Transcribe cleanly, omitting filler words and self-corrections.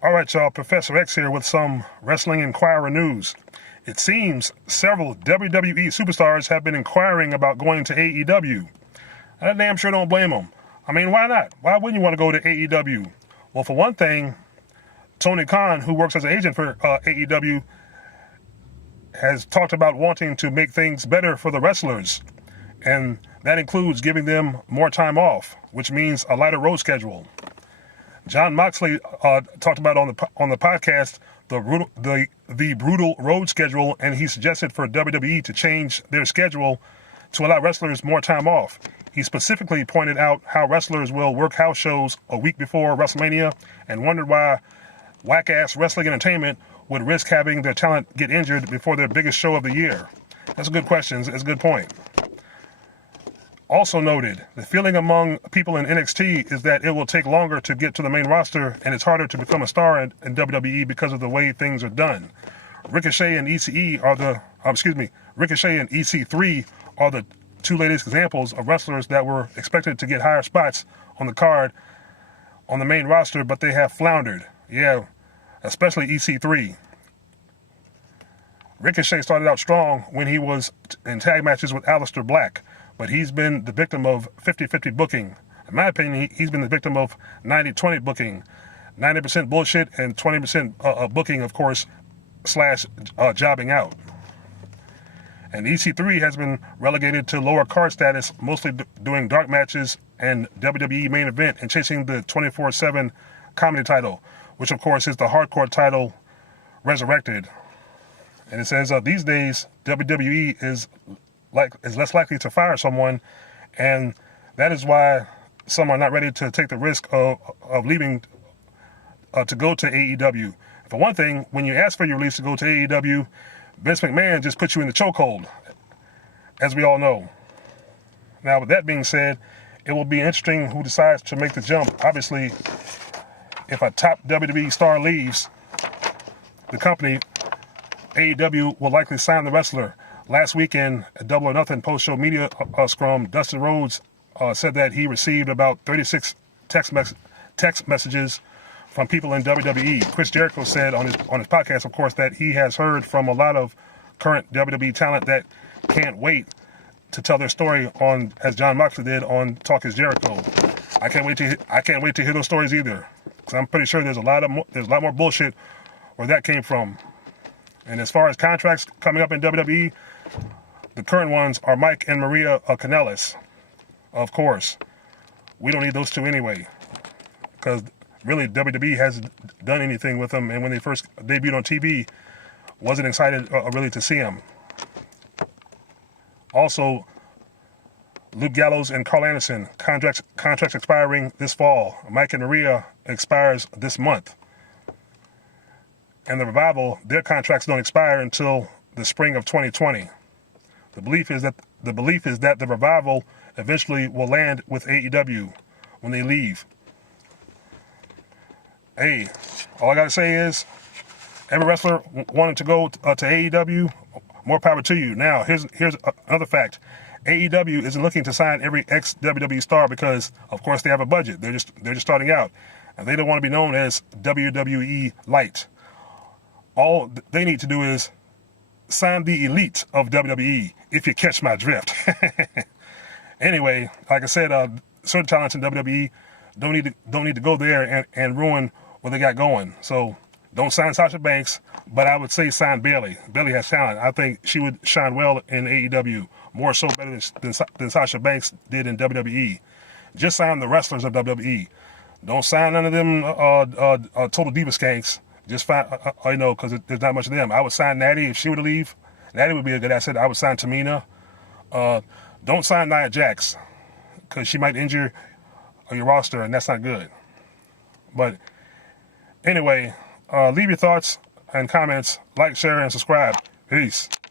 All right, y'all, Professor X here with some Wrestling Inquirer news. It seems several WWE superstars have been inquiring about going to AEW. I damn sure don't blame them. I mean, why not? Why wouldn't you want to go to AEW? Well, for one thing, Tony Khan, who works as an agent for AEW, has talked about wanting to make things better for the wrestlers. And that includes giving them more time off, which means a lighter road schedule. John Moxley talked about on the podcast the brutal road schedule, and he suggested for WWE to change their schedule to allow wrestlers more time off. He specifically pointed out how wrestlers will work house shows a week before WrestleMania and wondered why whack-ass wrestling entertainment would risk having their talent get injured before their biggest show of the year. That's a good question. It's a good point. Also noted, the feeling among people in NXT is that it will take longer to get to the main roster and it's harder to become a star in WWE because of the way things are done. Ricochet and EC3 are the two latest examples of wrestlers that were expected to get higher spots on the card on the main roster, but they have floundered. Yeah, especially EC3. Ricochet started out strong when he was in tag matches with Aleister Black, but he's been the victim of 50-50 booking. In my opinion, he's been the victim of 90-20 booking. 90% bullshit and 20% booking, of course, / jobbing out. And EC3 has been relegated to lower card status, mostly doing dark matches and WWE main event and chasing the 24/7 comedy title, which of course is the hardcore title resurrected. And it says these days WWE is less likely to fire someone, and that is why some are not ready to take the risk of leaving to go to AEW. For one thing, when you ask for your release to go to AEW, Vince McMahon just puts you in the chokehold, as we all know. Now, with that being said, it will be interesting who decides to make the jump. Obviously, if a top WWE star leaves the company, AEW will likely sign the wrestler. Last weekend, at Double or Nothing post-show media scrum, Dustin Rhodes said that he received about 36 text messages from people in WWE. Chris Jericho said on his podcast, of course, that he has heard from a lot of current WWE talent that can't wait to tell their story on, as John Moxley did on Talk Is Jericho. I can't wait to hear those stories either, because I'm pretty sure there's a lot more bullshit where that came from. And as far as contracts coming up in WWE, the current ones are Mike and Maria Kanellis. Of course, we don't need those two anyway, because really WWE hasn't done anything with them, and when they first debuted on TV, wasn't excited really to see them. Also, Luke Gallows and Carl Anderson, contracts expiring this fall. Mike and Maria expires this month. And the Revival, their contracts don't expire until the spring of 2020. The belief is that the Revival eventually will land with AEW when they leave. Hey, all I gotta say is, every wrestler wanted to go to AEW, more power to you. Now, here's another fact. AEW isn't looking to sign every ex-WWE star because, of course, they have a budget. They're just starting out, and they don't want to be known as WWE Light. All they need to do is sign the elite of WWE, if you catch my drift. Anyway, like I said, certain talents in WWE don't need to go there and ruin what they got going. So don't sign Sasha Banks, but I would say sign Bayley. Bayley has talent. I think she would shine well in AEW, more so better than Sasha Banks did in WWE. Just sign the wrestlers of WWE. Don't sign none of them Total Diva skanks. Just find, because there's not much of them. I would sign Natty if she were to leave. Natty would be a good asset. I would sign Tamina. Don't sign Nia Jax, because she might injure your roster, and that's not good. But anyway, leave your thoughts and comments. Like, share, and subscribe. Peace.